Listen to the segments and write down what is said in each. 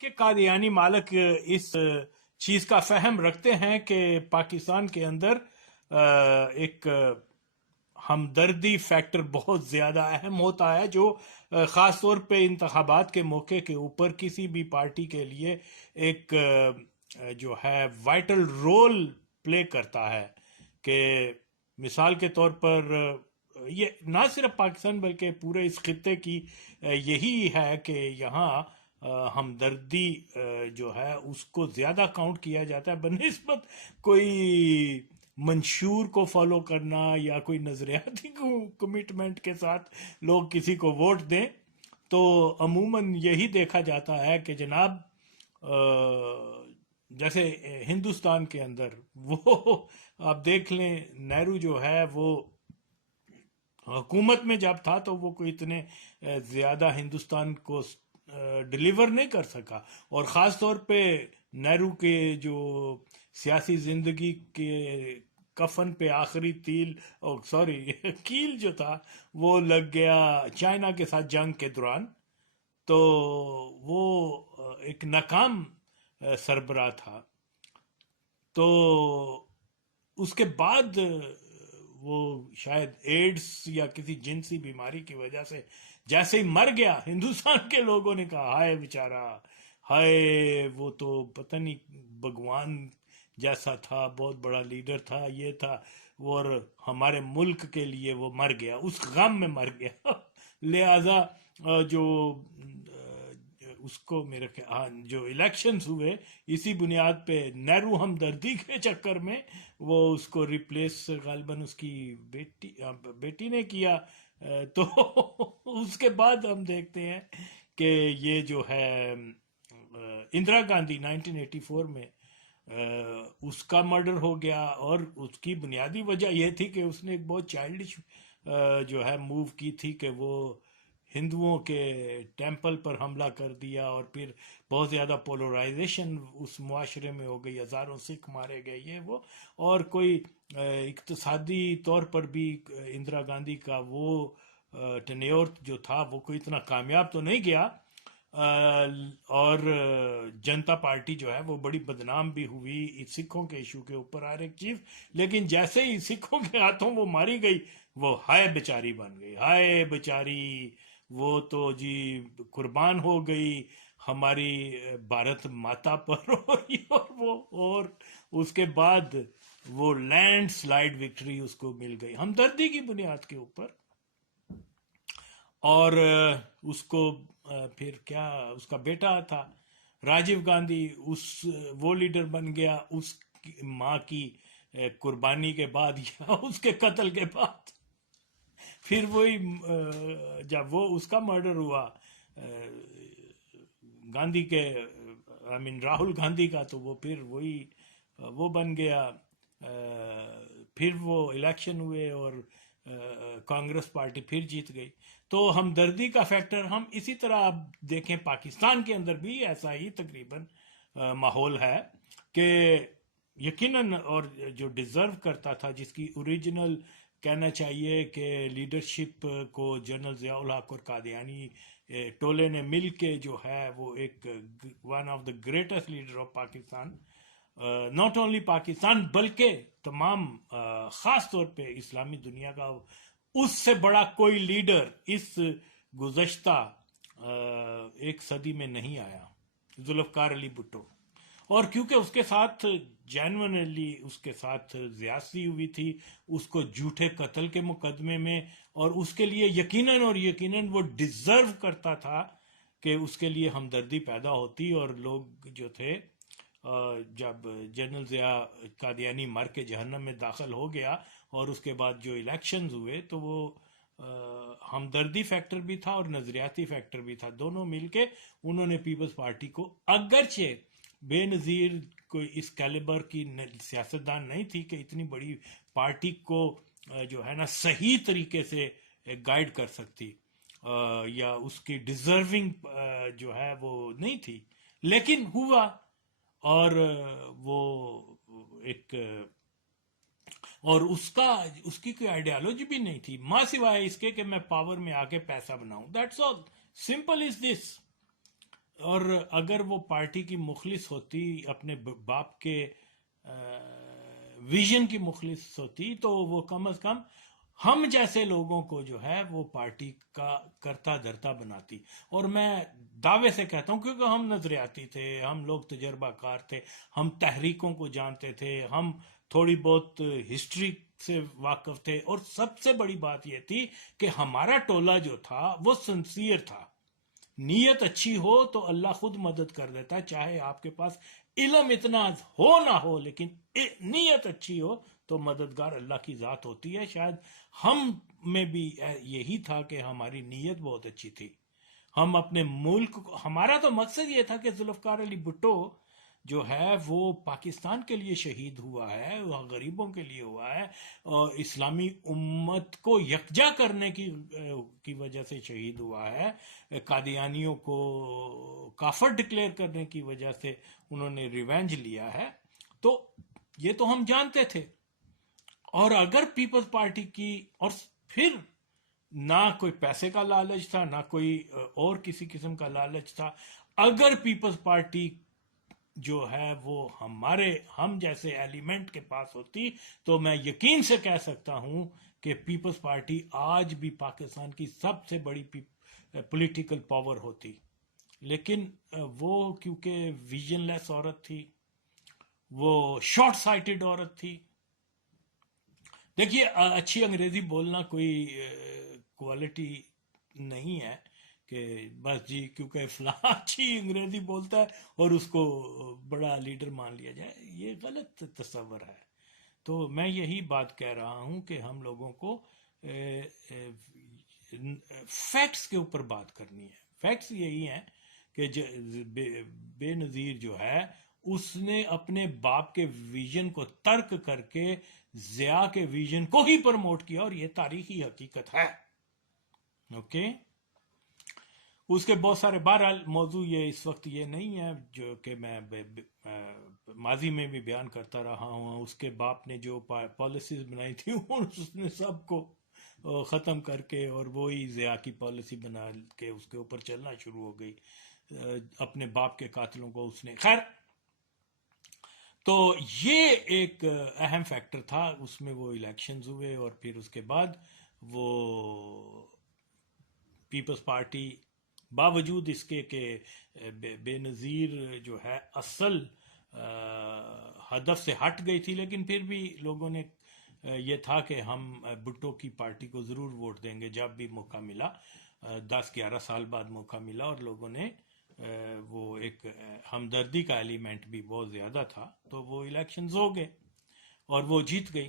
کہ قادیانی مالک اس چیز کا فہم رکھتے ہیں کہ پاکستان کے اندر ایک ہمدردی فیکٹر بہت زیادہ اہم ہوتا ہے، جو خاص طور پہ انتخابات کے موقع کے اوپر کسی بھی پارٹی کے لیے ایک جو ہے وائٹل رول پلے کرتا ہے. کہ مثال کے طور پر یہ نہ صرف پاکستان بلکہ پورے اس خطے کی یہی ہے کہ یہاں ہمدردی جو ہے اس کو زیادہ کاؤنٹ کیا جاتا ہے بنسبت کوئی منشور کو فالو کرنا یا کوئی نظریاتی کمٹمنٹ کے ساتھ لوگ کسی کو ووٹ دیں. تو عموماً یہی دیکھا جاتا ہے کہ جناب جیسے ہندوستان کے اندر وہ آپ دیکھ لیں نہرو جو ہے وہ حکومت میں جب تھا تو وہ کوئی اتنے زیادہ ہندوستان کو ڈلیور نہیں کر سکا، اور خاص طور پہ نہرو کے جو سیاسی زندگی کے کفن پہ آخری کیل جو تھا وہ لگ گیا چائنا کے ساتھ جنگ کے دوران. تو وہ ایک ناکام سربراہ تھا. تو اس کے بعد وہ شاید ایڈز یا کسی جنسی بیماری کی وجہ سے جیسے ہی مر گیا، ہندوستان کے لوگوں نے کہا ہائے بیچارہ، ہائے وہ تو پتہ نہیں بھگوان جیسا تھا، بہت بڑا لیڈر تھا، یہ تھا، اور ہمارے ملک کے لیے وہ مر گیا، اس غم میں مر گیا. لہذا جو اس کو میرے جو الیکشنز ہوئے اسی بنیاد پہ نہرو ہمدردی کے چکر میں وہ اس کو ریپلیس غالباً اس کی بیٹی نے کیا. تو اس کے بعد ہم دیکھتے ہیں کہ یہ جو ہے اندرا گاندھی 1984 میں اس کا مرڈر ہو گیا، اور اس کی بنیادی وجہ یہ تھی کہ اس نے ایک بہت چائلڈش جو ہے موو کی تھی کہ وہ ہندوؤں کے ٹیمپل پر حملہ کر دیا، اور پھر بہت زیادہ پولرائزیشن اس معاشرے میں ہو گئی، ہزاروں سکھ مارے گئے یہ وہ. اور کوئی اقتصادی طور پر بھی اندرا گاندھی کا وہ ٹینیور جو تھا وہ کوئی اتنا کامیاب تو نہیں گیا، اور جنتا پارٹی جو ہے وہ بڑی بدنام بھی ہوئی سکھوں کے ایشو کے اوپر ہر ایک چیز. لیکن جیسے ہی سکھوں کے ہاتھوں وہ ماری گئی وہ ہائے بیچاری بن گئی، ہائے بیچاری وہ تو جی قربان ہو گئی ہماری بھارت ماتا پر. اور اس کے بعد وہ لینڈ سلائیڈ وکٹری اس کو مل گئی ہمدردی کی بنیاد کے اوپر. اور اس کو پھر کیا اس کا بیٹا تھا راجیو گاندھی، وہ لیڈر بن گیا اس ماں کی قربانی کے بعد یا اس کے قتل کے بعد. پھر وہی جب وہ اس کا مرڈر ہوا گاندھی کے راہل گاندھی کا، تو وہ پھر وہی وہ بن گیا. پھر وہ الیکشن ہوئے اور کانگریس پارٹی پھر جیت گئی. تو ہمدردی کا فیکٹر ہم اسی طرح آپ دیکھیں پاکستان کے اندر بھی ایسا ہی تقریباً ماحول ہے کہ یقیناً اور جو ڈیزرو کرتا تھا، جس کی اوریجنل کہنا چاہیے کہ لیڈرشپ کو جنرل ضیاء الحق اور قادیانی ٹولے نے مل کے جو ہے وہ ایک one of the greatest leader of Pakistan, not only Pakistan بلکہ تمام خاص طور پہ اسلامی دنیا کا اس سے بڑا کوئی لیڈر اس گزشتہ ایک صدی میں نہیں آیا، ذوالفقار علی بھٹو. اور کیونکہ اس کے ساتھ جینونلی اس کے ساتھ زیادتی ہوئی تھی اس کو جھوٹے قتل کے مقدمے میں، اور اس کے لیے یقیناً وہ ڈیزرو کرتا تھا کہ اس کے لیے ہمدردی پیدا ہوتی. اور لوگ جو تھے جب جنرل ضیاء قادیانی مر کے جہنم میں داخل ہو گیا اور اس کے بعد جو الیکشنز ہوئے تو وہ ہمدردی فیکٹر بھی تھا اور نظریاتی فیکٹر بھی تھا، دونوں مل کے انہوں نے پیپلز پارٹی کو، اگرچہ بے نظیر کوئی اس کیلیبر کی سیاستدان نہیں تھی کہ اتنی بڑی پارٹی کو جو ہے نا صحیح طریقے سے گائیڈ کر سکتی یا اس کی ڈیزرونگ جو ہے وہ نہیں تھی، لیکن ہوا. اور وہ ایک اور اس کی کوئی آئیڈیالوجی بھی نہیں تھی ماں سوائے اس کے کہ میں پاور میں آ کے پیسہ بناؤں. دیٹس آل، سمپل از دس. اور اگر وہ پارٹی کی مخلص ہوتی، اپنے باپ کے ویژن کی مخلص ہوتی، تو وہ کم از کم ہم جیسے لوگوں کو جو ہے وہ پارٹی کا کرتا دھرتا بناتی. اور میں دعوے سے کہتا ہوں، کیونکہ ہم نظریاتی تھے، ہم لوگ تجربہ کار تھے، ہم تحریکوں کو جانتے تھے، ہم تھوڑی بہت ہسٹری سے واقف تھے، اور سب سے بڑی بات یہ تھی کہ ہمارا ٹولہ جو تھا وہ سنسیئر تھا. نیت اچھی ہو تو اللہ خود مدد کر دیتا ہے، چاہے آپ کے پاس علم اتنا ہو نہ ہو، لیکن نیت اچھی ہو تو مددگار اللہ کی ذات ہوتی ہے. شاید ہم میں بھی یہی تھا کہ ہماری نیت بہت اچھی تھی. ہم اپنے ملک کو، ہمارا تو مقصد یہ تھا کہ ذوالفقار علی بھٹو جو ہے وہ پاکستان کے لیے شہید ہوا ہے، وہ غریبوں کے لیے ہوا ہے، اور اسلامی امت کو یکجا کرنے کی وجہ سے شہید ہوا ہے. قادیانیوں کو کافر ڈکلیئر کرنے کی وجہ سے انہوں نے ریونج لیا ہے. تو یہ تو ہم جانتے تھے. اور اگر پیپلز پارٹی کی، اور پھر نہ کوئی پیسے کا لالچ تھا، نہ کوئی اور کسی قسم کا لالچ تھا. اگر پیپلز پارٹی جو ہے وہ ہم جیسے ایلیمنٹ کے پاس ہوتی، تو میں یقین سے کہہ سکتا ہوں کہ پیپلز پارٹی آج بھی پاکستان کی سب سے بڑی پولیٹیکل پاور ہوتی. لیکن وہ کیونکہ ویژن لیس عورت تھی، وہ شارٹ سائٹڈ عورت تھی. دیکھیے، اچھی انگریزی بولنا کوئی کوالٹی نہیں ہے کہ بس جی کیونکہ فلاں اچھی انگریزی بولتا ہے اور اس کو بڑا لیڈر مان لیا جائے. یہ غلط تصور ہے. تو میں یہی بات کہہ رہا ہوں کہ ہم لوگوں کو فیکٹس کے اوپر بات کرنی ہے. فیکٹس یہی ہیں کہ بے نظیر جو ہے اس نے اپنے باپ کے ویژن کو ترک کر کے ضیاء کے ویژن کو ہی پروموٹ کیا، اور یہ تاریخی حقیقت ہے. اوکے. اس کے بہت سارے، بہرحال موضوع یہ اس وقت یہ نہیں ہے جو کہ میں ماضی میں بھی بیان کرتا رہا ہوں. اس کے باپ نے جو پالیسیز بنائی تھی اس نے سب کو ختم کر کے، اور وہی ضیاء کی پالیسی بنا کے اس کے اوپر چلنا شروع ہو گئی. اپنے باپ کے قاتلوں کو اس نے، خیر. تو یہ ایک اہم فیکٹر تھا. اس میں وہ الیکشنز ہوئے، اور پھر اس کے بعد وہ پیپلز پارٹی باوجود اس کے کہ بے نظیر جو ہے اصل ہدف سے ہٹ گئی تھی، لیکن پھر بھی لوگوں نے یہ تھا کہ ہم بھٹو کی پارٹی کو ضرور ووٹ دیں گے جب بھی موقع ملا. 10-11 سال بعد موقع ملا، اور لوگوں نے وہ ایک ہمدردی کا ایلیمنٹ بھی بہت زیادہ تھا، تو وہ الیکشنز ہو گئے اور وہ جیت گئی.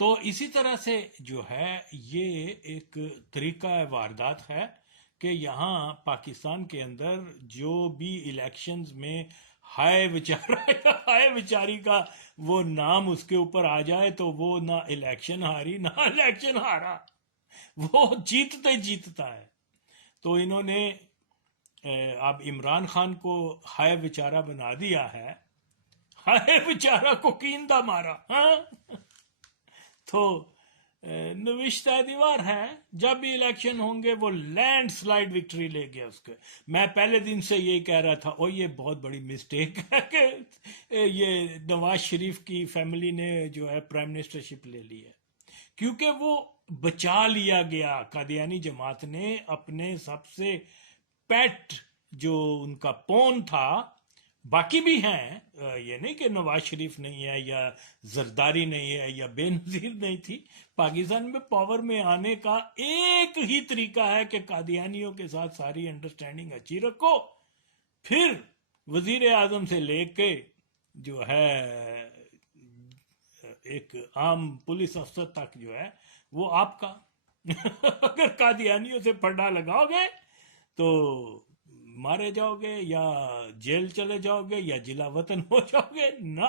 تو اسی طرح سے جو ہے یہ ایک طریقہ واردات ہے کہ یہاں پاکستان کے اندر جو بھی الیکشنز میں ہائے بیچارہ یا ہائے بیچاری کا وہ نام اس کے اوپر آ جائے، تو وہ نہ الیکشن ہاری نہ الیکشن ہارا، وہ جیتتا ہی جیتتا ہے. تو انہوں نے اب عمران خان کو ہائے بیچارہ بنا دیا ہے. ہائے بیچارہ کو کیندہ مارا. ہاں، تو نوشتہ دیوار ہے. جب بھی الیکشن ہوں گے وہ لینڈ سلائیڈ وکٹری لے گیا اس کے. میں پہلے دن سے یہی کہہ رہا تھا، یہ بہت بڑی مسٹیک ہے کہ یہ نواز شریف کی فیملی نے جو ہے پرائم منسٹرشپ لے لی ہے، کیونکہ وہ بچا لیا گیا. قادیانی جماعت نے اپنے سب سے پیٹ جو ان کا پون تھا، باقی بھی ہیں، یہ نہیں کہ نواز شریف نہیں ہے یا زرداری نہیں ہے یا بے نظیر نہیں تھی. پاکستان میں پاور میں آنے کا ایک ہی طریقہ ہے کہ قادیانیوں کے ساتھ ساری انڈرسٹینڈنگ اچھی رکھو، پھر وزیر اعظم سے لے کے جو ہے ایک عام پولیس افسر تک جو ہے وہ آپ کا. اگر قادیانیوں سے پھڈا لگاؤ گے تو مارے جاؤ گے، یا جیل چلے جاؤ گے، یا جلا وطن ہو جاؤ گے. نہ،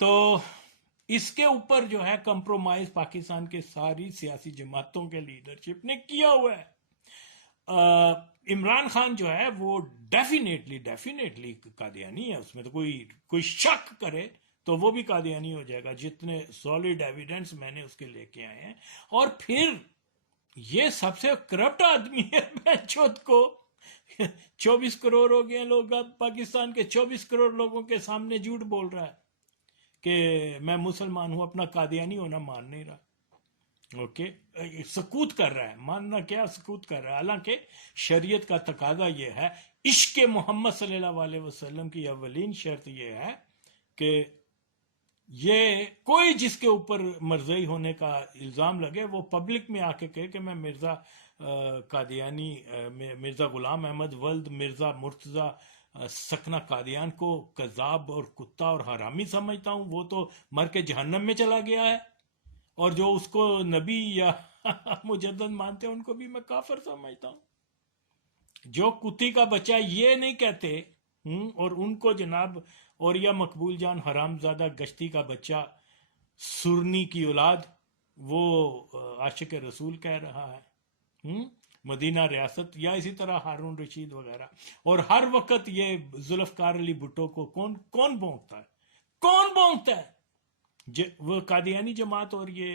تو اس کے اوپر جو ہے کمپرومائز پاکستان کے ساری سیاسی جماعتوں کے لیڈرشپ نے کیا ہوا ہے. عمران خان جو ہے وہ ڈیفینیٹلی قادیانی ہے، اس میں تو کوئی شک کرے تو وہ بھی قادیانی ہو جائے گا. جتنے سالڈ ایویڈنس میں نے اس کے لے کے آئے ہیں. اور پھر یہ سب سے کرپٹ آدمی ہے بہنچود کو 24 کروڑ ہو گئے لوگ، اب پاکستان کے 24 کروڑ لوگوں کے سامنے جھوٹ بول رہا ہے کہ میں مسلمان ہوں، اپنا قادیانی ہونا مان نہیں رہا. اوکے، سکوت کر رہا ہے، ماننا کیا، سکوت کر رہا ہے. حالانکہ شریعت کا تقاضا یہ ہے، عشق محمد صلی اللہ علیہ وسلم کی اولین شرط یہ ہے کہ یہ کوئی جس کے اوپر مرزئی ہونے کا الزام لگے وہ پبلک میں آ کے کہے کہ میں مرزا قادیانی، مرزا غلام احمد ولد مرزا مرتضی سکنہ قادیان کو کذاب اور کتا اور حرامی سمجھتا ہوں، وہ تو مر کے جہنم میں چلا گیا ہے، اور جو اس کو نبی یا مجدد مانتے ہیں ان کو بھی میں کافر سمجھتا ہوں. جو کتی کا بچہ یہ نہیں کہتے، اور ان کو جناب اوریا مقبول جان حرام زادہ گشتی کا بچہ سرنی کی اولاد وہ عاشق رسول کہہ رہا ہے، مدینہ ریاست، یا اسی طرح ہارون رشید وغیرہ. اور ہر وقت یہ ذوالفقار علی بھٹو کو کون بونکتا ہے، کون بونکتا ہے؟ وہ قادیانی جماعت اور یہ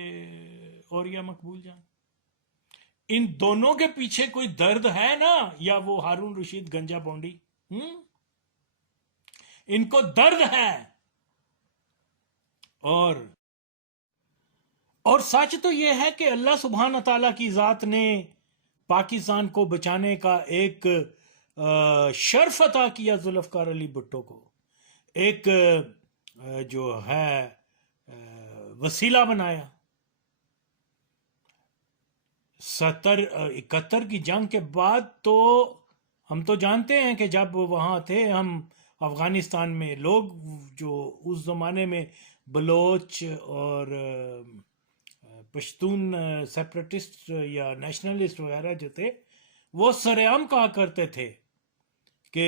اوریا مقبول جان. ان دونوں کے پیچھے کوئی درد ہے نا، یا وہ ہارون رشید گنجا بونڈی، ان کو درد ہے. اور سچ تو یہ ہے کہ اللہ سبحانہ تعالیٰ کی ذات نے پاکستان کو بچانے کا ایک شرف عطا کیا ذوالفقار علی بھٹو کو، ایک جو ہے وسیلہ بنایا. 71 کی جنگ کے بعد تو ہم تو جانتے ہیں کہ جب وہاں تھے ہم افغانستان میں، لوگ جو اس زمانے میں بلوچ اور پشتون سیپریٹسٹ یا نیشنلسٹ وغیرہ جو تھے، وہ سر عام کہا کرتے تھے کہ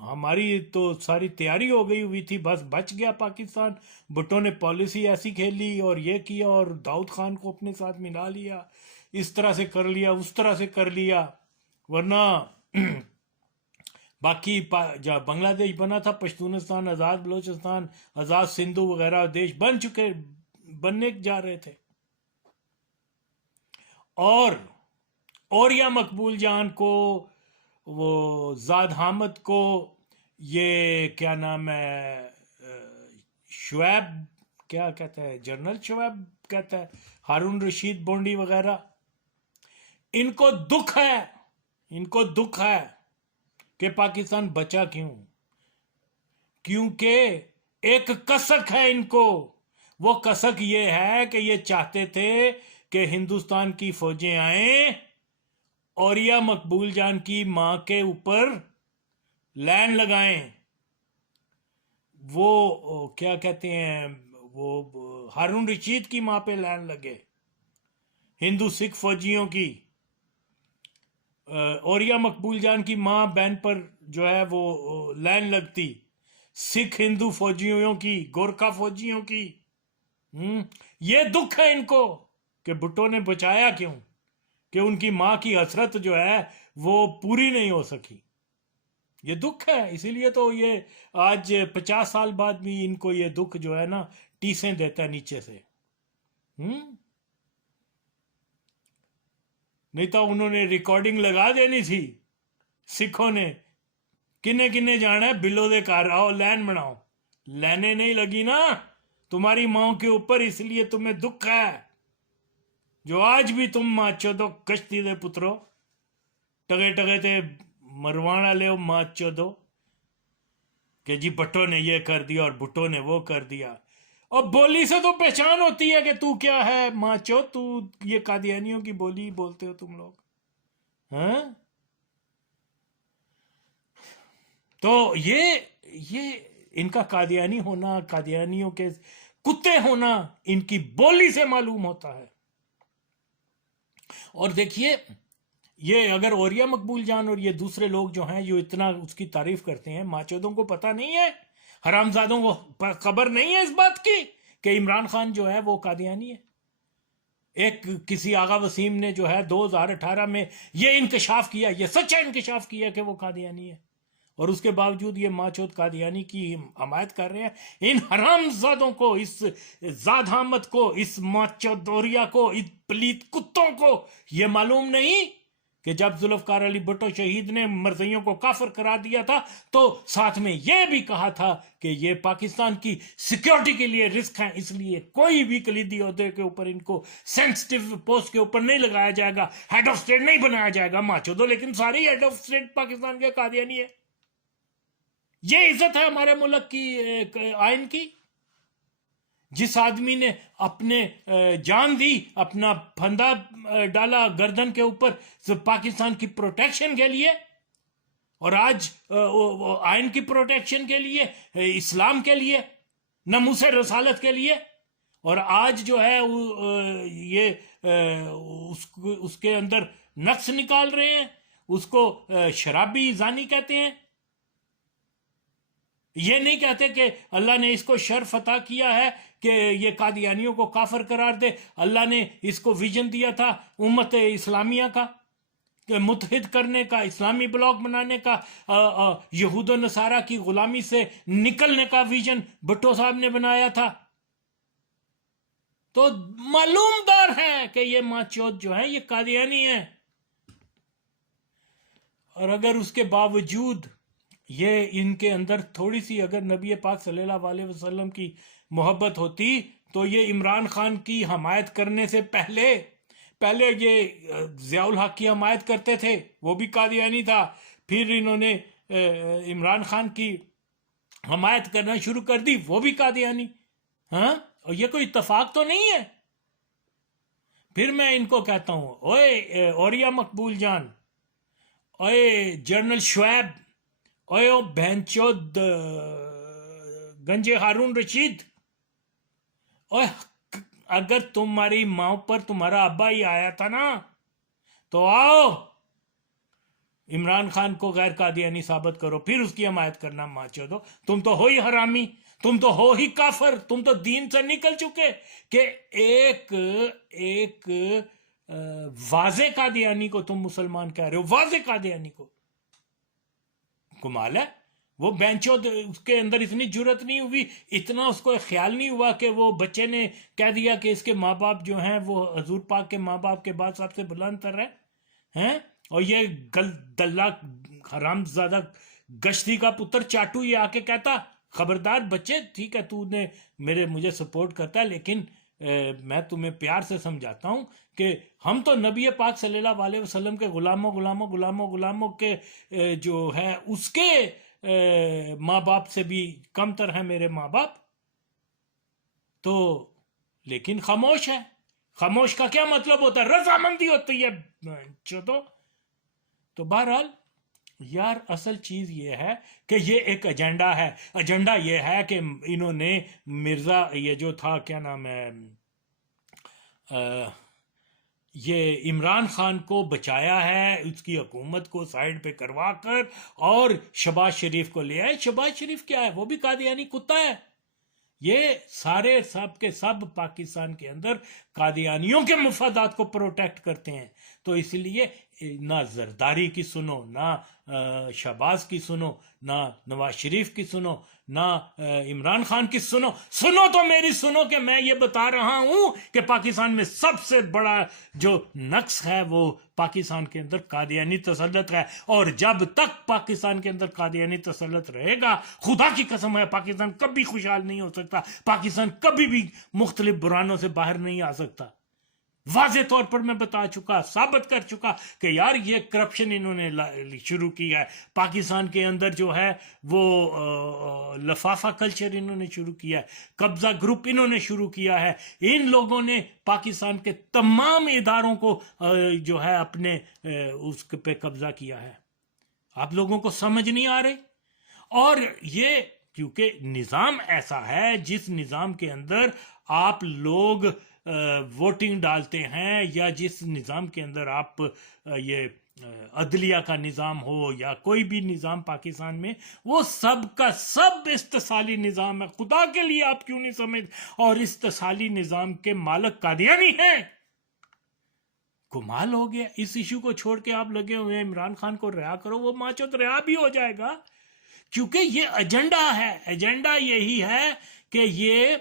ہماری تو ساری تیاری ہو گئی ہوئی تھی، بس بچ گیا پاکستان، بھٹو نے پالیسی ایسی کھیلی اور یہ کیا اور داؤد خان کو اپنے ساتھ ملا لیا، اس طرح سے کر لیا، اس طرح سے کر لیا. ورنہ باقی جب بنگلہ دیش بنا تھا، پشتونستان، آزاد بلوچستان، آزاد سندھو وغیرہ دیش بننے جا رہے تھے. اور اوریا مقبول جان کو، وہ زاد حامد کو، یہ کیا نام ہے، شعیب کیا کہتا ہے، جنرل شعیب کہتا ہے، ہارون رشید بونڈی وغیرہ، ان کو دکھ ہے کہ پاکستان بچا کیوں. کیونکہ ایک کسک ہے ان کو. وہ کسک یہ ہے کہ یہ چاہتے تھے کہ ہندوستان کی فوجیں آئیں، اوریا مقبول جان کی ماں کے اوپر لین لگائیں. وہ کیا کہتے ہیں، وہ ہارون رشید کی ماں پہ لین لگے، ہندو سکھ فوجیوں کی. اوریا مقبول جان کی ماں بہن پر جو ہے وہ لین لگتی سکھ ہندو فوجیوں کی، گورکھا فوجیوں کی. یہ دکھ ہے ان کو کہ بھٹو نے بچایا کیوں، کہ ان کی ماں کی حسرت جو ہے وہ پوری نہیں ہو سکی. یہ دکھ ہے. اسی لیے تو یہ آج 50 سال بعد بھی ان کو یہ دکھ جو ہے نا ٹیسیں دیتا ہے نیچے سے. نہیں تو انہوں نے ریکارڈنگ لگا دینی تھی سکھوں نے، کنے جانا ہے بلو دے کار آؤ لین بناؤ. لینے نہیں لگی نا تمہاری ماں کے اوپر، اس لیے تمہیں دکھ ہے. جو آج بھی تم ماں چودو کشتی دے پترو ٹگے تے مروانا لے ماں چودو کہ جی بھٹو نے یہ کر دیا اور بھٹو نے وہ کر دیا. اور بولی سے تو پہچان ہوتی ہے کہ تو کیا ہے ماں چو، تو یہ قادیانیوں کی بولی بولتے ہو تم لوگ. تو یہ ان کا قادیانی ہونا، قادیانیوں کے کتے ہونا ان کی بولی سے معلوم ہوتا ہے. اور دیکھیے، یہ اگر اوریا مقبول جان اور یہ دوسرے لوگ جو ہیں جو اتنا اس کی تعریف کرتے ہیں، ماچودوں کو پتہ نہیں ہے، حرامزادوں کو خبر نہیں ہے اس بات کی کہ عمران خان جو ہے وہ قادیانی ہے. ایک کسی آغا وسیم نے جو ہے 2018 میں یہ انکشاف کیا، یہ سچا انکشاف کیا کہ وہ قادیانی ہے. اور اس کے باوجود یہ ماچود قادیانی کی حمایت کر رہے ہیں۔ ان حرام زادوں کو، اس زاد حامد کو، اس ماچودوریا کو، اس پلیت کتوں کو یہ معلوم نہیں کہ جب ذوالفقار علی بھٹو شہید نے مرزائیوں کو کافر قرار دیا تھا تو ساتھ میں یہ بھی کہا تھا کہ یہ پاکستان کی سیکیورٹی کے لیے رسک ہیں، اس لیے کوئی بھی کلیدی عہدے کے اوپر، ان کو سینسٹیو پوسٹ کے اوپر نہیں لگایا جائے گا، ہیڈ آف سٹیٹ نہیں بنایا جائے گا۔ ماچودو لیکن ساری ہیڈ آف سٹیٹ پاکستان کے قادیانی ہے۔ یہ عزت ہے ہمارے ملک کی آئین کی؟ جس آدمی نے اپنے جان دی، اپنا پھندا ڈالا گردن کے اوپر پاکستان کی پروٹیکشن کے لیے، اور آج آئین کی پروٹیکشن کے لیے، اسلام کے لیے، ناموس رسالت کے لیے، اور آج جو ہے یہ اس کے اندر نقص نکال رہے ہیں، اس کو شرابی زانی کہتے ہیں۔ یہ نہیں کہتے کہ اللہ نے اس کو شرف عطا کیا ہے کہ یہ قادیانیوں کو کافر قرار دے۔ اللہ نے اس کو ویژن دیا تھا امت اسلامیہ کا، کہ متحد کرنے کا، اسلامی بلاک بنانے کا، یہود و نصارہ کی غلامی سے نکلنے کا ویژن بھٹو صاحب نے بنایا تھا۔ تو معلوم دار ہے کہ یہ ماچود جو ہیں یہ قادیانی ہیں، اور اگر اس کے باوجود یہ ان کے اندر تھوڑی سی اگر نبی پاک صلی اللہ علیہ وسلم کی محبت ہوتی تو یہ عمران خان کی حمایت کرنے سے پہلے یہ ضیاء الحق کی حمایت کرتے تھے، وہ بھی قادیانی تھا، پھر انہوں نے عمران خان کی حمایت کرنا شروع کر دی، وہ بھی قادیانی۔ ہاں، اور یہ کوئی اتفاق تو نہیں ہے۔ پھر میں ان کو کہتا ہوں، اوے اوریا مقبول جان، اوے جنرل شعیب، اوے او بہنچود گنجے ہارون رشید، اوے اگر تمہاری ماں پر تمہارا ابا ہی آیا تھا نا تو آؤ عمران خان کو غیر قادیانی ثابت کرو، پھر اس کی حمایت کرنا ماچودو۔ تم تو ہو ہی حرامی، تم تو ہو ہی کافر، تم تو دین سے نکل چکے کہ ایک واضح قادیانی کو تم مسلمان کہہ رہے ہو، واضح قادیانی کو۔ کمال ہے، وہ بینچو اس کے اندر اتنی جرت نہیں ہوئی، اتنا اس کو خیال نہیں ہوا کہ وہ بچے نے کہہ دیا کہ اس کے ماں باپ جو ہیں وہ حضور پاک کے ماں باپ کے بعد سب سے بلند تر ہیں، اور یہ دلہ حرام زادہ گشتی کا پتر چاٹو یہ آ کے کہتا خبردار بچے، ٹھیک ہے تو نے مجھے سپورٹ کرتا ہے، لیکن میں تمہیں پیار سے سمجھاتا ہوں کہ ہم تو نبی پاک صلی اللہ علیہ وسلم کے غلاموں کے جو ہے اس کے ماں باپ سے بھی کم تر ہیں میرے ماں باپ، تو لیکن خاموش ہے۔ خاموش کا کیا مطلب ہوتا ہے؟ رضامندی ہوتی ہے۔ تو بہرحال یار اصل چیز یہ ہے کہ یہ ایک ایجنڈا ہے۔ ایجنڈا یہ ہے کہ انہوں نے مرزا یہ جو تھا کیا نام ہے یہ عمران خان کو بچایا ہے، اس کی حکومت کو سائیڈ پہ کروا کر، اور شہباز شریف کو لے آئے۔ شہباز شریف کیا ہے؟ وہ بھی قادیانی کتا ہے۔ یہ سارے سب کے سب پاکستان کے اندر قادیانیوں کے مفادات کو پروٹیکٹ کرتے ہیں۔ تو اس لیے نہ زرداری کی سنو، نہ شہباز کی سنو، نہ نواز شریف کی سنو، نہ عمران خان کی سنو تو میری سنو کہ میں یہ بتا رہا ہوں کہ پاکستان میں سب سے بڑا جو نقص ہے وہ پاکستان کے اندر قادیانی تسلط ہے، اور جب تک پاکستان کے اندر قادیانی تسلط رہے گا، خدا کی قسم ہے پاکستان کبھی خوشحال نہیں ہو سکتا، پاکستان کبھی بھی مختلف برانوں سے باہر نہیں آ سکتا۔ واضح طور پر میں بتا چکا، ثابت کر چکا کہ یار یہ کرپشن انہوں نے شروع کی ہے پاکستان کے اندر، جو ہے وہ لفافہ کلچر انہوں نے شروع کیا ہے، قبضہ گروپ انہوں نے شروع کیا ہے۔ ان لوگوں نے پاکستان کے تمام اداروں کو جو ہے اپنے اس پہ قبضہ کیا ہے۔ آپ لوگوں کو سمجھ نہیں آ رہی؟ اور یہ کیونکہ نظام ایسا ہے جس نظام کے اندر آپ لوگ ووٹنگ ڈالتے ہیں، یا جس نظام کے اندر آپ یہ عدلیہ کا نظام ہو یا کوئی بھی نظام پاکستان میں، وہ سب کا سب استثالی نظام ہے۔ خدا کے لیے آپ کیوں نہیں سمجھ؟ اور استثالی نظام کے مالک قادیانی ہیں۔ کمال ہو گیا۔ اس ایشو کو چھوڑ کے آپ لگے ہوئے ہیں عمران خان کو رہا کرو، وہ ماچود رہا بھی ہو جائے گا، کیونکہ یہ ایجنڈا ہے، ایجنڈا یہی ہے کہ یہ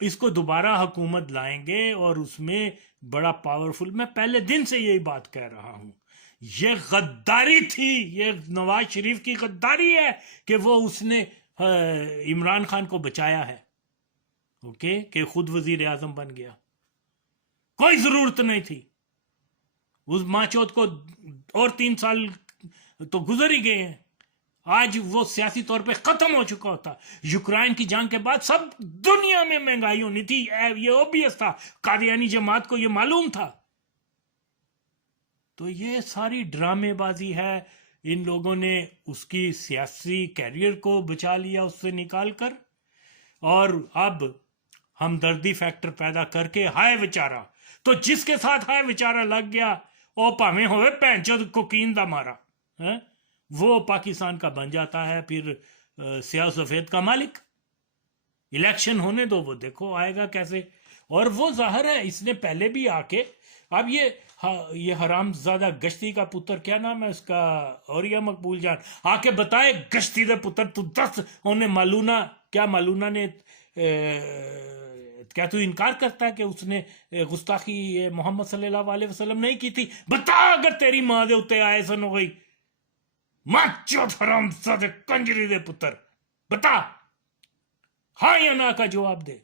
اس کو دوبارہ حکومت لائیں گے اور اس میں بڑا پاورفل، میں پہلے دن سے یہی بات کہہ رہا ہوں، یہ غداری تھی، یہ نواز شریف کی غداری ہے کہ وہ اس نے عمران خان کو بچایا ہے، اوکے، کہ خود وزیر اعظم بن گیا، کوئی ضرورت نہیں تھی اس ماں چوت کو، اور 3 سال تو گزر ہی گئے ہیں، آج وہ سیاسی طور پہ ختم ہو چکا ہوتا۔ یوکرائن کی جنگ کے بعد سب دنیا میں مہنگائی ہونی تھی، یہ اوبیس تھا، قادیانی جماعت کو یہ معلوم تھا۔ تو یہ ساری ڈرامے بازی ہے، ان لوگوں نے اس کی سیاسی کیریئر کو بچا لیا اس سے نکال کر، اور اب ہمدردی فیکٹر پیدا کر کے ہائے بیچارہ، تو جس کے ساتھ ہائے بیچارہ لگ گیا او پاویں ہوئے پینچود کوکین دا مارا، وہ پاکستان کا بن جاتا ہے پھر سیاہ سفید کا مالک۔ الیکشن ہونے دو، وہ دیکھو آئے گا کیسے، اور وہ ظاہر ہے اس نے پہلے بھی آ کے، اب یہ حرام زادہ گشتی کا پتر، کیا نام ہے اس کا، اوریا مقبول جان، آ کے بتائے گشتی دے پتر تو دس انہیں مالونا، کیا مالونا نے کیا تو انکار کرتا ہے کہ اس نے گستاخی محمد صلی اللہ علیہ وسلم نہیں کی تھی؟ بتا اگر تیری ماں دے اتے آئے سن ہو گئی، ماں چوت حرام زادہ کنجری دے پتر، بتا ہاں یا نا کا جواب دے۔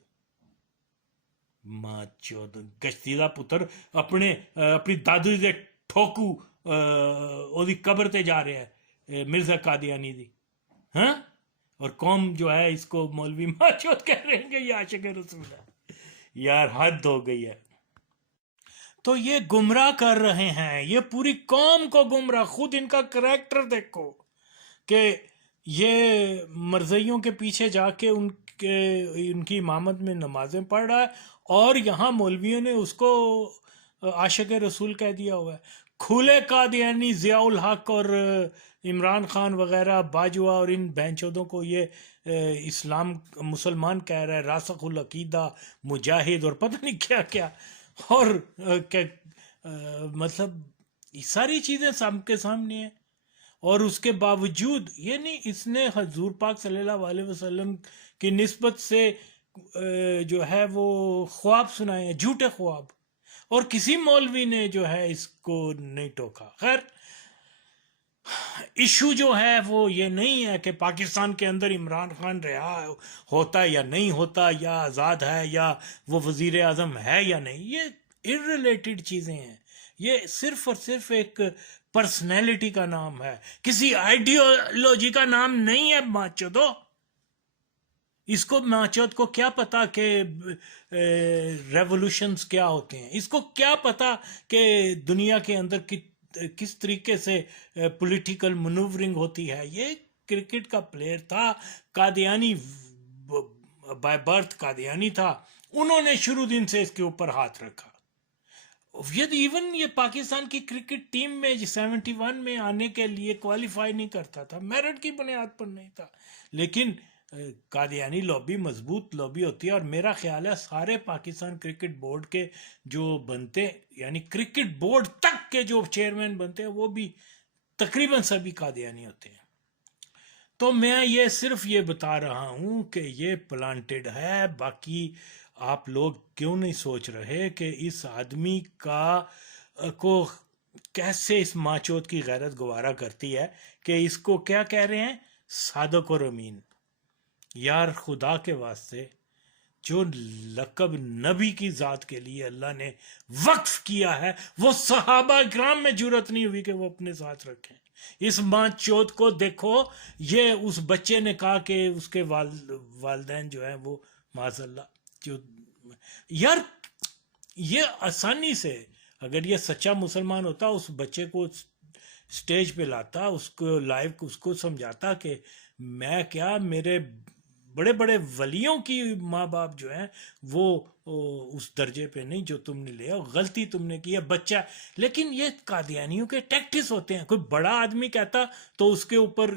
ماں چوت گشتی دا پتر اپنی دادو دے ٹھوکو او دی قبر تے جا رہے ہیں، مرزا قادیانی دی، ہاں، اور قوم جو ہے اس کو مولوی ماں چوت کہہ رہے ہیں کہ یہ عاشق رسول ہے۔ یار حد ہو گئی ہے۔ تو یہ گمراہ کر رہے ہیں، یہ پوری قوم کو گمراہ، خود ان کا کریکٹر دیکھو کہ یہ مرزیوں کے پیچھے جا کے ان کی امامت میں نمازیں پڑھ رہا ہے، اور یہاں مولویوں نے اس کو عاشق رسول کہہ دیا ہوا ہے۔ کھلے قادیانی ضیاء الحق اور عمران خان وغیرہ، باجوہ اور ان بہنچودوں کو یہ اسلام مسلمان کہہ رہا ہے، راسخ العقیدہ، مجاہد اور پتہ نہیں کیا کیا، اور مطلب یہ ساری چیزیں سب کے سامنے ہیں، اور اس کے باوجود یہ نہیں، اس نے حضور پاک صلی اللہ علیہ وسلم کی نسبت سے جو ہے وہ خواب سنائے ہیں، جھوٹے خواب، اور کسی مولوی نے جو ہے اس کو نہیں ٹوکا۔ خیر، ایشو جو ہے وہ یہ نہیں ہے کہ پاکستان کے اندر عمران خان رہا ہوتا یا نہیں ہوتا، یا آزاد ہے، یا وہ وزیر اعظم ہے یا نہیں، یہ ارریلیٹڈ چیزیں ہیں، یہ صرف اور صرف ایک پرسنالٹی کا نام ہے، کسی آئیڈیالوجی کا نام نہیں ہے۔ ماچودو، اس کو ماچود کو کیا پتا کہ ریولوشنز کیا ہوتے ہیں، اس کو کیا پتا کہ دنیا کے اندر کس طریقے سے پولیٹیکل منورنگ ہوتی ہے۔ یہ کرکٹ کا پلیئر تھا، قادیانی، بائی برتھ قادیانی تھا، انہوں نے شروع دن سے اس کے اوپر ہاتھ رکھا۔ ایون یہ پاکستان کی کرکٹ ٹیم میں 71 میں آنے کے لیے کوالیفائی نہیں کرتا تھا، میرٹ کی بنیاد پر نہیں تھا، لیکن قادیانی لابی مضبوط لابی ہوتی ہے، اور میرا خیال ہے سارے پاکستان کرکٹ بورڈ کے جو بنتے، یعنی کرکٹ بورڈ تک کے جو چیئرمین بنتے ہیں وہ بھی تقریباً سبھی قادیانی ہوتے ہیں۔ تو میں یہ صرف یہ بتا رہا ہوں کہ یہ پلانٹڈ ہے، باقی آپ لوگ کیوں نہیں سوچ رہے کہ اس آدمی کو کیسے اس ماچوت کی غیرت گوارا کرتی ہے کہ اس کو کیا کہہ رہے ہیں، صادق اور امین۔ یار خدا کے واسطے، جو لقب نبی کی ذات کے لیے اللہ نے وقف کیا ہے، وہ صحابہ اکرام میں جرت نہیں ہوئی کہ وہ اپنے ساتھ رکھیں۔ اس ماں چوت کو دیکھو، یہ اس بچے نے کہا کہ اس کے والدین جو ہیں وہ معاذ اللہ، جو یار یہ آسانی سے، اگر یہ سچا مسلمان ہوتا اس بچے کو سٹیج پہ لاتا، اس کو لائیو اس کو سمجھاتا کہ میں کیا، میرے بڑے بڑے ولیوں کی ماں باپ جو ہیں وہ اس درجے پہ نہیں جو تم نے لیا، غلطی تم نے کی ہے، بچہ۔ لیکن یہ قادیانیوں کے ٹیکٹس ہوتے ہیں، کوئی بڑا آدمی کہتا تو اس کے اوپر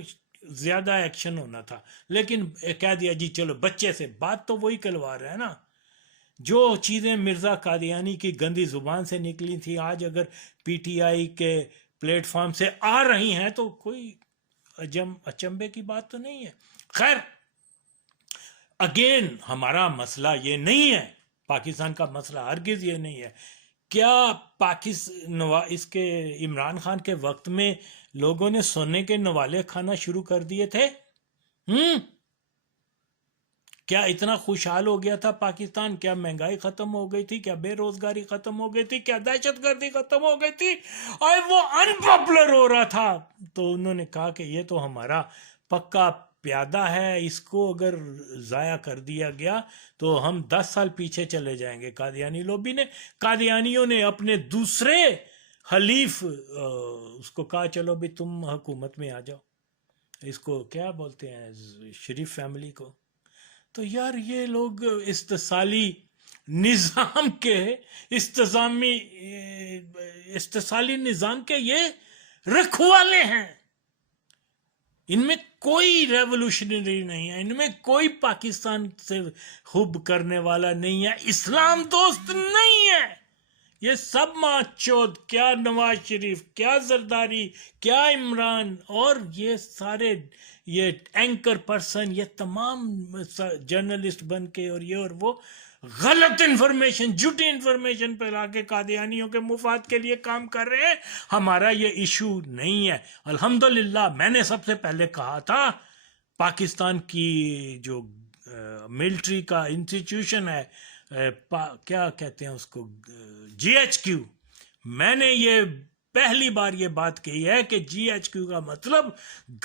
زیادہ ایکشن ہونا تھا، لیکن کہہ دیا جی چلو بچے سے، بات تو وہی کلوا رہا ہے نا۔ جو چیزیں مرزا قادیانی کی گندی زبان سے نکلی تھی، آج اگر پی ٹی آئی کے پلیٹ فارم سے آ رہی ہیں تو کوئی اچنبے کی بات تو نہیں ہے. خیر اگین ہمارا مسئلہ یہ نہیں ہے، پاکستان کا مسئلہ ہرگز یہ نہیں ہے. کیا اس کے عمران خان کے وقت میں لوگوں نے سونے کے نوالے کھانا شروع کر دیے تھے؟ کیا اتنا خوشحال ہو گیا تھا پاکستان؟ کیا مہنگائی ختم ہو گئی تھی؟ کیا بے روزگاری ختم ہو گئی تھی؟ کیا دہشت گردی ختم ہو گئی تھی؟ اور وہ انپاپولر ہو رہا تھا تو انہوں نے کہا کہ یہ تو ہمارا پکا پیادہ ہے، اس کو اگر ضائع کر دیا گیا تو ہم 10 سال پیچھے چلے جائیں گے. قادیانیوں نے اپنے دوسرے حلیف اس کو کہا چلو بھی تم حکومت میں آ جاؤ. اس کو کیا بولتے ہیں، شریف فیملی کو. تو یار یہ لوگ استحصالی نظام کے یہ رکھوالے ہیں. ان میں کوئی ریولوشنری نہیں ہے، ان میں کوئی پاکستان سے حب کرنے والا نہیں ہے، اسلام دوست نہیں ہے. یہ سب ماچود، کیا نواز شریف، کیا زرداری، کیا عمران، اور یہ سارے یہ اینکر پرسن، یہ تمام جرنلسٹ بن کے اور یہ اور وہ غلط انفارمیشن، جھوٹی انفارمیشن پھیلا کے قادیانیوں کے مفاد کے لیے کام کر رہے ہیں. ہمارا یہ ایشو نہیں ہے. الحمدللہ میں نے سب سے پہلے کہا تھا پاکستان کی جو ملٹری کا انسٹیٹیوشن ہے، کیا کہتے ہیں اس کو، GHQ، میں نے یہ پہلی بار یہ بات کہی ہے کہ GHQ کا مطلب